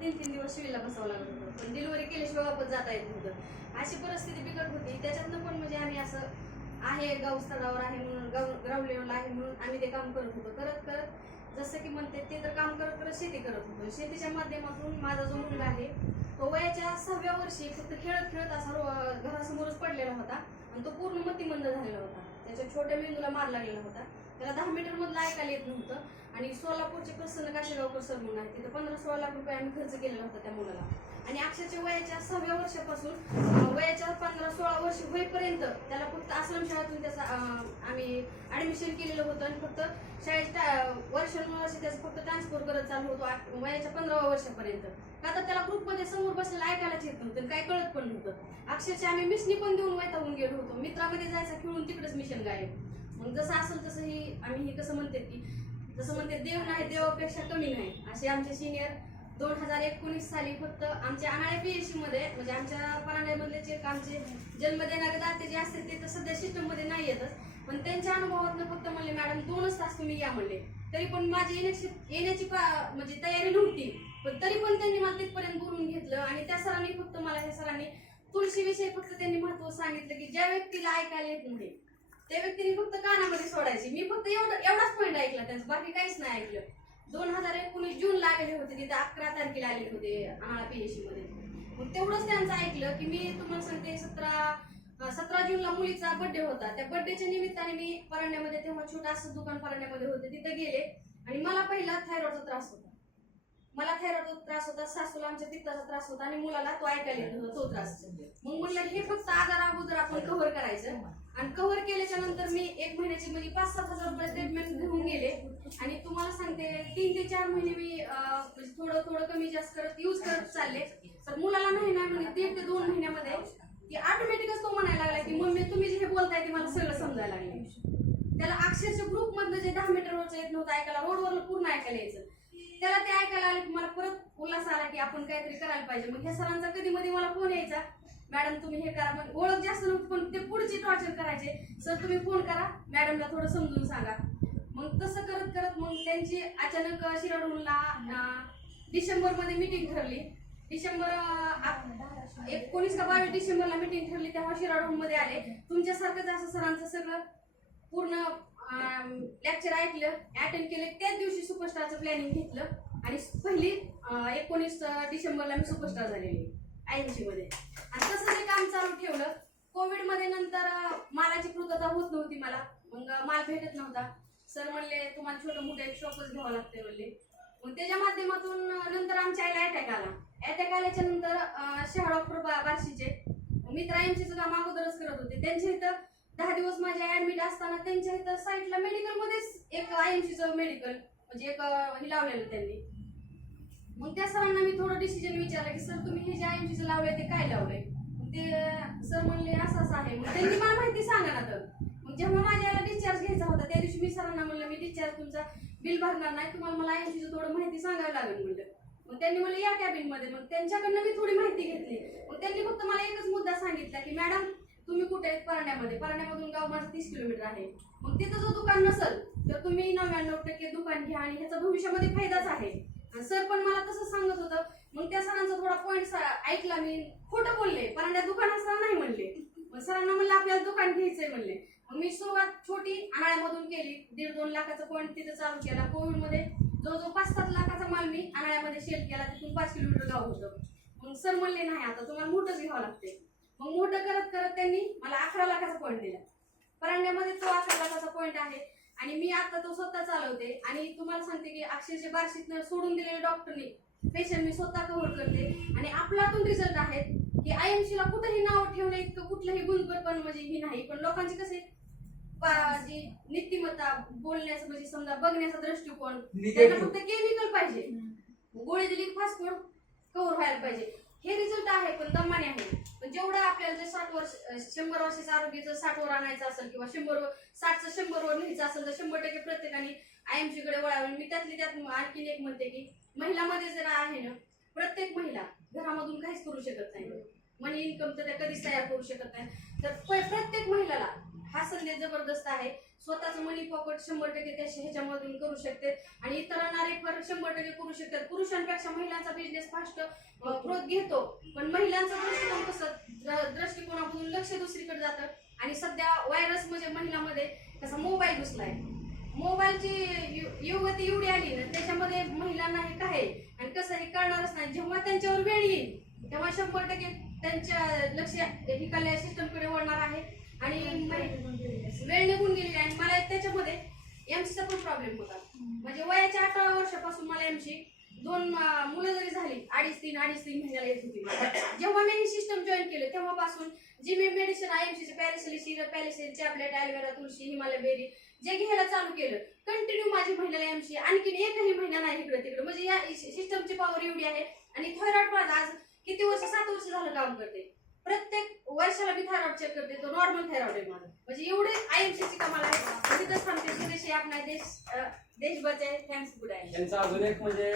3-3 दिवस शिवीला बसावं लागत होतं, पण डिलिव्हरी केल्याशिवाय वापस जाता येत नव्हतं. अशी परिस्थिती बिकट होती. त्याच्यातनं पण म्हणजे आम्ही असं आहे गाव स्तरावर आहे म्हणून ग्राउंड लेवलला आहे म्हणून आम्ही ते काम करत होतो. करत करत जसं की म्हणते ते तर काम करत करत शेती करत होतो. शेतीच्या माध्यमातून माझा जो मुलगा आहे तो वयाच्या 6व्या वर्षी फक्त खेळत खेळत असा घरासमोरच पडलेला होता आणि तो पूर्ण मतिमंद झालेला होता. त्याच्या छोट्या मेंदूला मार लागलेला होता. त्याला 10 मीटर मधलं ऐकायला येत नव्हतं आणि सोलापूरचे प्रसन्न काशेगावकर सर म्हणून आहे, तिथं 15-16 लाख रुपये आम्ही खर्च केलेला होता त्या मुलाला. आणि अक्षरशः वयाच्या 6व्या वर्षापासून वयाच्या 15-16 वर्ष होईपर्यंत त्याला फक्त आश्रमशाळेतून त्याचा आम्ही ऍडमिशन केलेलं होतं आणि फक्त शाळेच्या वर्षानुवर्षी त्याचं फक्त ट्रान्सफर करत चालू होतो वयाच्या 15व्या वर्षापर्यंत. का तर त्याला ग्रुपमध्ये समोर बसलेलं ऐकायलाच येत नव्हतं, काय कळत पण नव्हतं. अक्षरशः आम्ही मिशनी पण देऊन वैतागून गेलो होतो. मित्रामध्ये जायचं खेळून तिकडेच मिशन गायब. मग जसं असेल तसं आम्ही हे कसं म्हणते की जसं म्हणते देव नाही देवापेक्षा कमी नाही असे आमचे सिनियर 2019 साली फक्त आमच्या अनाळे पीएचसी मध्ये म्हणजे आमच्या परांड्यामधले जे आमचे जन्म देणारे दाते जे असते ते तर सध्या सिस्टम मध्ये नाही येतच, पण त्यांच्या अनुभवातून फक्त म्हणले मॅडम 2च तास तुम्ही या म्हणले. तरी पण माझी येण्याची म्हणजे तयारी नव्हती, पण तरी पण त्यांनी मला तिथपर्यंत बोलून घेतलं. आणि त्या सरांनी फक्त मला ह्या सरांनी तुळशीविषयी फक्त त्यांनी महत्व सांगितलं की ज्या व्यक्तीला ऐकायला येत नाही त्या व्यक्तीने फक्त कानामध्ये सोडायची. मी फक्त एवढाच पॉईंट ऐकला त्यांचं, बाकी काहीच नाही ऐकलं. 2019 जूनला आलेले होते, तिथे 11 तारखेला आलेले होते आम्हाला पीएचसी मध्ये. मग तेवढंच त्यांचं ऐकलं की मी तुम्हाला सांगते 17 जूनला मुलीचा बर्थडे होता. त्या बर्थडेच्या निमित्ताने मी परांड्यामध्ये तेव्हा छोटं असं दुकान परांड्यामध्ये होते तिथे गेले आणि मला पहिला थायरॉइडचा त्रास होता. मला थायरॉइडचा त्रास होता, सासूला आमच्या पित्ताचा त्रास होता आणि मुलाला तो ऐकायला येत होता तो त्रास. मग म्हणलं हे फक्त आजार अगोदर आपण कव्हर करायचं आणि कव्हर केल्याच्या नंतर मी 1 महिन्याची म्हणजे 5-7 हजार रुपये ट्रीटमेंट घेऊन गेले. आणि तुम्हाला सांगते 3 ते 4 महिने मी म्हणजे थोडं कमी जास्त करत यूज करत चालले. तर मुलाला नाही म्हणजे 1.5 ते 2 महिन्यामध्ये की ऑटोमॅटिकच तो म्हणायला लागला की मम्मी तुम्ही जे बोलताय ते मला सगळं समजायला लागले. त्याला अक्षरशः ग्रुप मधलं जे 10 मीटरवरचं येत नव्हतं ऐकायला, रोडवरलं पूर्ण ऐकायला यायचं. त्याला ते ऐकायला आले की मला परत उल्हास आला की आपण काहीतरी करायला पाहिजे. मग ह्या सरांचा कधी मध्ये मला फोन यायचा, मॅडम तुम्ही हे करा. मग ओळख जास्त नव्हती पण ते पुढची टॉर्चर करायचे, सर तुम्ही फोन करा मॅडमला थोडं समजून सांगा. मग तसं करत करत मग त्यांची अचानक शिराडूनला डिसेंबर मध्ये मीटिंग ठरली. डिसेंबर 19 का 22 डिसेंबरला मीटिंग ठरली. तेव्हा शिराडून मध्ये आले. तुमच्यासारखंच असं सरांचं सगळं पूर्ण लेक्चर ऐकलं, अटेंड केले. त्याच दिवशी सुपरस्टारचं प्लॅनिंग घेतलं आणि पहिली 19 डिसेंबरला मी सुपरस्टार झालेली IMC मध्ये. आणि तसं ते काम चालू ठेवलं. कोविड मध्ये नंतर मालाची पूर्तता होत नव्हती मला, मग माल भेटत नव्हता. सर म्हणले तुम्हाला छोटं मोठं एक शॉपच घ्यावं लागतंय म्हणले. मग त्याच्या माध्यमातून नंतर आमच्या आईला अटॅक आला. अटॅक आल्याच्या नंतर डॉक्टर बार्शीचे मित्र IMCचं काम अगोदरच करत होते. त्यांच्या इथं 10 दिवस माझ्या ऍडमिट असताना त्यांच्या इथं साईटला मेडिकल मध्येच एक IMCचं मेडिकल म्हणजे एक हे लावलेलं त्यांनी. मग त्या सरांना मी थोडं डिसिजन विचारलं की सर तुम्ही हे जे IMCचं लावलंय ते काय लावलंय. ते सर म्हणले असं आहे. मग त्यांनी मला माहिती सांगा ना. तर मग जेव्हा माझ्याला डिस्चार्ज घ्यायचा होता त्या दिवशी मी सरांना म्हणलं मी डिस्चार्ज तुमचा बिल भरणार नाही, तुम्हाला मला IMCचं थोडं माहिती सांगायला लागेल म्हणलं. मग त्यांनी म्हणलं या कॅबिन मध्ये. मग त्यांच्याकडनं मी थोडी माहिती घेतली. मग त्यांनी फक्त मला एकच मुद्दा सांगितला की मॅडम तुम्ही कुठे आहेत, परांड्यामधून गाव माझं 30 किलोमीटर आहे. मग तिथं जर दुकान नसेल तर तुम्ही 99% दुकान घ्या आणि ह्याचा भविष्यामध्ये फायदाच आहे. सर पण मला तसं सांगत होतं. मग त्या सरांचा थोडा पॉईंट ऐकला मी, खोटं बोलले, परांड्यात दुकान असताना नाही म्हणले. मग सरांना म्हणलं आपल्याला दुकान घ्यायचंय म्हणले. मग मी सुरुवात छोटी अनाळ्यामधून केली. 1.5-2 लाखाचा पॉईंट तिथं चालू केला. कोविड मध्ये जवळजवळ 5-7 लाखाचा माल मी अनाळ्यामध्ये सेल केला. तिथून 5 किलोमीटर गाव होतं. मग सर म्हणले नाही आता तुम्हाला मोठंच घ्यावं लागते. मग मोठं करत करत त्यांनी मला 11 लाखाचा पॉईंट दिला. परांड्यामध्ये तो 11 लाखाचा पॉईंट आहे आणि मी आता तो स्वतः चालवते. आणि तुम्हाला सांगते की अक्षरशः बार्शीतनं सोडून दिलेल्या डॉक्टरनी पेशंट मी स्वतः कव्हर करते. आणि आपल्यातून रिझल्ट आहेत की IMCला कुठेही नाव ठेवणं इतकं कुठलंही गुणपण म्हणजे ही नाही. पण लोकांचे कसे जी नीतिमत्ता बोलण्याचं म्हणजे समजा बघण्याचा दृष्टिकोन त्यांना फक्त केमिकल पाहिजे, गोळी दिली फास्ट फूड कव्हर व्हायला पाहिजे. हे रिझल्ट आहे पण दमाने आहे. पण जेवढं आपल्याला जे 100 वर्षाचं आरोग्याचं 60 वर आणायचं असेल किंवा 60चं 100 वर न्यायचं असेल तर 100% प्रत्येकाने IMC कडे वळावं. मी त्यात आणखीन एक म्हणते की महिलामध्ये जर आहे ना, प्रत्येक महिला घरामधून काहीच करू शकत नाही. मनी इन्कम तर त्या कधीच तयार करू शकत नाही. तर प्रत्येक महिलाला हा संदेश जबरदस्त आहे. स्वतःचं मनी पॉकेट 100% त्या ह्याच्यामधून करू शकते आणि इतरांना रेफर 100% करू शकतात. पुरुषांपेक्षा महिलांचा बिझनेस फास्ट ग्रोथ घेतो, पण महिलांचा दृष्टिकोन कसं दृष्टिकोनातून लक्ष दुसरीकडे जातं. आणि सध्या व्हायरस म्हणजे महिलांमध्ये कसा मोबाईल घुसलाय. मोबाईलची युगती एवढी आली ना, त्याच्यामध्ये महिलांना हे काय आणि कसं हे कळणारच नाही. जेव्हा त्यांच्यावर वेळ येईल तेव्हा 100% त्यांच्या लक्ष इकडल्या सिस्टमकडे वळणार आहे. आणि वेळ निघून गेली आणि मला त्याच्यामध्ये एमसीचा पण प्रॉब्लेम होता. म्हणजे वयाच्या 18 वर्षापासून मला एमसी 2 मुलं जरी झाली 2.5-3 महिन्याला येत होती. जेव्हा मी ही सिस्टम जॉईन केलं तेव्हापासून जी मी मेडिसिन आयएमसीचे पॅलिसिलिक टॅबलेट, ॲलोवेरा, तुळशी, हिमालय बेरी जे घ्यायला चालू केलं, कंटिन्यू माझी महिन्याला एमसी आणखीन एकही महिना नाही इकडे तिकडे. म्हणजे या सिस्टमची पॉवर एवढी आहे. आणि थायरॉइड माझा आज किती वर्ष 7 वर्ष झालं काम करते. प्रत्येक वर्षाला मी थायरॉइड चेक करते, तो नॉर्मल थायरॉइड आहे माझा. म्हणजे एवढे आयएमसीची कमाल आहे. तिथंच थांबते. स्वदेशी आपला देश बचाए. थँक्स गुड आहे. त्यांचा अजून एक म्हणजे